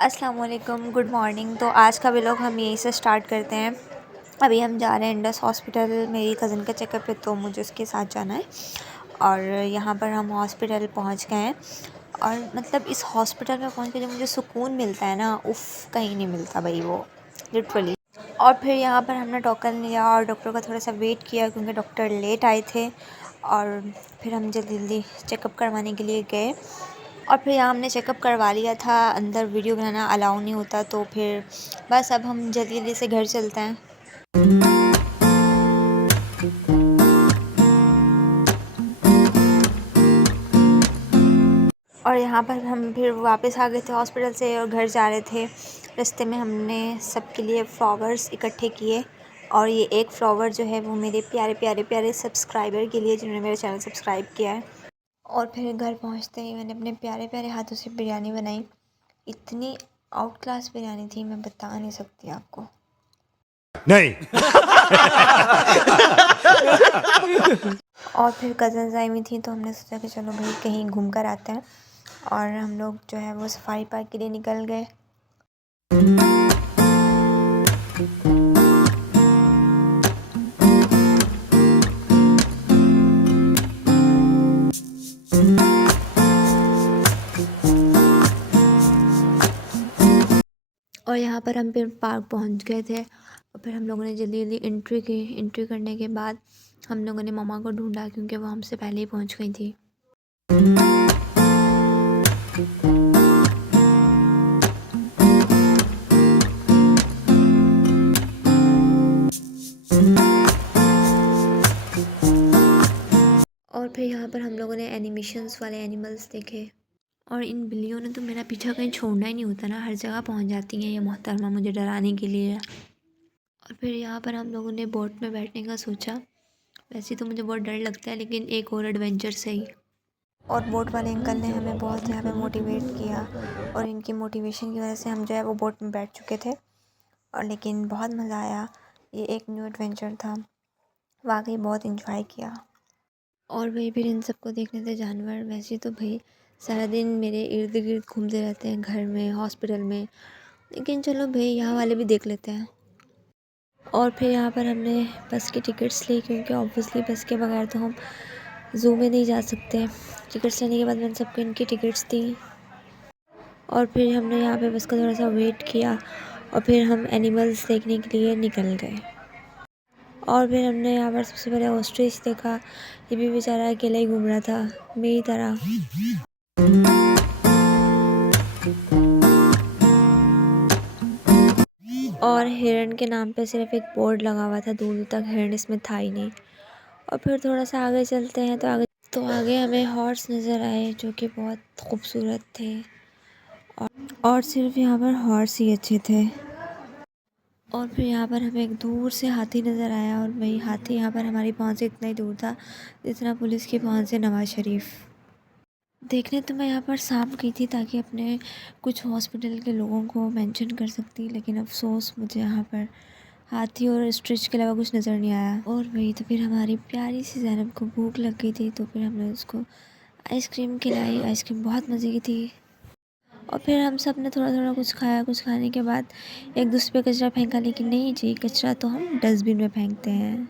अस्सलाम वालेकुम, good morning. तो आज का व्लॉग हम यहीं से स्टार्ट करते हैं। अभी हम जा रहे हैं इंडस हॉस्पिटल, मेरी कज़न का चेकअप है तो मुझे उसके साथ जाना है। और यहाँ पर हम हॉस्पिटल पहुँच गए हैं और मतलब इस हॉस्पिटल में पहुँच के जो मुझे सुकून मिलता है ना, उफ़ कहीं नहीं मिलता भाई, वो लिटरली। और फिर यहाँ पर हमने टोकन लिया और डॉक्टर का थोड़ा सा वेट किया क्योंकि डॉक्टर लेट आए थे। और फिर हम जल्दी जल्दी चेकअप करवाने के लिए गए और फिर यहाँ हमने चेकअप करवा लिया था। अंदर वीडियो बनाना अलाउ नहीं होता, तो फिर बस अब हम जल्दी जल्दी से घर चलते हैं। और यहाँ पर हम फिर वापस आ गए थे हॉस्पिटल से और घर जा रहे थे। रास्ते में हमने सबके लिए फ्लावर्स इकट्ठे किए और ये एक फ्लावर जो है वो मेरे प्यारे प्यारे प्यारे सब्सक्राइबर के लिए जिन्होंने मेरा चैनल सब्सक्राइब किया है। और फिर घर पहुँचते ही मैंने अपने प्यारे प्यारे हाथों से बिरयानी बनाई। इतनी आउट क्लास बिरयानी थी, मैं बता नहीं सकती आपको। नहीं। और फिर कज़न्स आई हुई थी तो हमने सोचा कि चलो भाई कहीं घूम कर आते हैं। और हम लोग जो है वो सफारी पार्क के लिए निकल गए। और यहाँ पर हम फिर पार्क पहुँच गए थे और फिर हम लोगों ने जल्दी जल्दी एंट्री की। एंट्री करने के बाद हम लोगों ने मम्मा को ढूंढा क्योंकि वो हमसे पहले ही पहुँच गई थी। और फिर यहाँ पर हम लोगों ने एनिमेशंस वाले एनिमल्स देखे। और इन बिल्लियों ने तो मेरा पीछा कहीं छोड़ना ही नहीं होता ना, हर जगह पहुँच जाती हैं ये मोहतरमा मुझे डराने के लिए। और फिर यहाँ पर हम लोगों ने बोट में बैठने का सोचा। वैसे तो मुझे बहुत डर लगता है लेकिन एक और एडवेंचर सही। और बोट वाले अंकल ने हमें बहुत यहाँ पे मोटिवेट किया और इनकी मोटिवेशन की वजह से हम जो है वो बोट में बैठ चुके थे। और लेकिन बहुत मज़ा आया, ये एक न्यू एडवेंचर था, वाकई बहुत इंजॉय किया। और वही फिर इन सबको देखने थे जानवर। वैसे तो भाई सारा दिन मेरे इर्द गिर्द घूमते रहते हैं, घर में, हॉस्पिटल में, लेकिन चलो भाई यहाँ वाले भी देख लेते हैं। और फिर यहाँ पर हमने बस की टिकट्स ली क्योंकि ऑब्वियसली बस के बगैर तो हम ज़ू में नहीं जा सकते। टिकट्स लेने के बाद मैंने सबको इनकी टिकट्स दी और फिर हमने यहाँ पे बस का थोड़ा सा वेट किया और फिर हम एनिमल्स देखने के लिए निकल गए। और फिर हमने यहाँ पर सबसे पहले ऑस्ट्रिच देखा। ये भी बेचारा अकेला ही घूम रहा था मेरी तरह। और हिरन के नाम पे सिर्फ एक बोर्ड लगा हुआ था, दूर दूर तक हिरन इसमें था ही नहीं। और फिर थोड़ा सा आगे चलते हैं तो आगे हमें हॉर्स नज़र आए जो कि बहुत खूबसूरत थे। और सिर्फ यहाँ पर हॉर्स ही अच्छे थे। और फिर यहाँ पर हमें एक दूर से हाथी नज़र आया और वही हाथी यहाँ पर हमारी पहुँच से इतना ही दूर था जितना पुलिस की पहुँच से नवाज़ शरीफ। देखने तो मैं यहाँ पर शाम की थी ताकि अपने कुछ हॉस्पिटल के लोगों को मेंशन कर सकती, लेकिन अफसोस मुझे यहाँ पर हाथी और स्ट्रिच के अलावा कुछ नज़र नहीं आया। और वही तो फिर हमारी प्यारी सी ज़ैनब को भूख लग गई थी तो फिर हमने उसको आइसक्रीम खिलाई। आइसक्रीम बहुत मज़े की थी। और फिर हम सब ने थोड़ा थोड़ा कुछ खाया। कुछ खाने के बाद एक दूसरे पे कचरा फेंका, लेकिन नहीं जी, कचरा तो हम डस्टबिन में फेंकते हैं।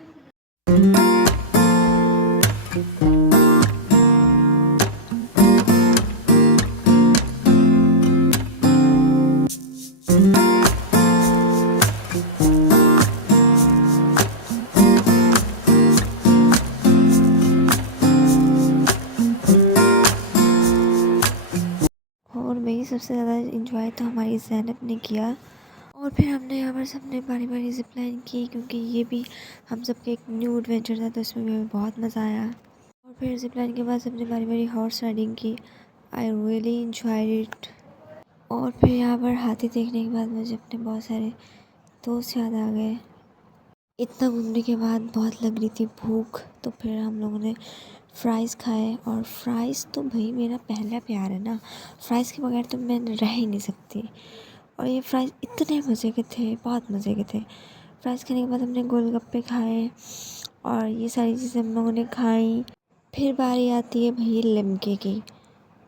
और वही सबसे ज़्यादा इंजॉय तो हमारी ज़ैनब ने किया। और फिर हमने यहाँ पर सबने बारी बारी ज़िप-लाइन की क्योंकि ये भी हम सबके एक न्यू एडवेंचर था तो इसमें भी हमें बहुत मज़ा आया। और फिर ज़िप-लाइन के बाद सबने बारी बारी हॉर्स राइडिंग की। I really enjoyed it. और फिर यहाँ पर हाथी देखने के बाद मुझे अपने बहुत सारे दोस्त याद आ गए। इतना घूमने के बाद बहुत लग रही थी भूख, तो फिर हम लोगों ने फ़्राइज़ खाए। और फ़्राइज़ तो भाई मेरा पहला प्यार है ना, फ़्राइज़ के बगैर तो मैं रह ही नहीं सकती। और ये फ़्राइज़ इतने मज़े के थे, बहुत मज़े के थे। फ़्राइज़ खाने के बाद हमने गोलगप्पे खाए और ये सारी चीज़ें हम लोगों ने खाई। फिर बारी आती है भई लिम्के की।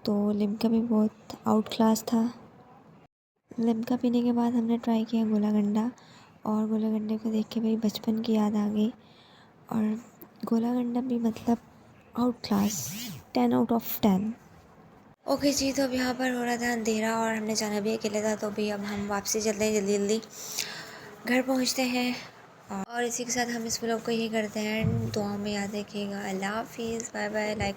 तो लिम्का भी बहुत आउट क्लास था। लिम्का पीने के बाद हमने ट्राई किया गोला गंडा, और गोला गंडे को देख के भाई बचपन की याद आ गई। और गोला गंडा भी मतलब out class, 10 out of 10। Okay जी, तो अब यहाँ पर हो रहा था अंधेरा और हमने जाना भी अकेले था, तो भी अब हम वापसी चलते हैं, जल्दी जल्दी घर पहुँचते हैं। और इसी के साथ हम इस व्लॉग को यही करते हैं। दुआ में याद रखिएगा। अल्लाह हाफिज़, बाय बाय। लाइक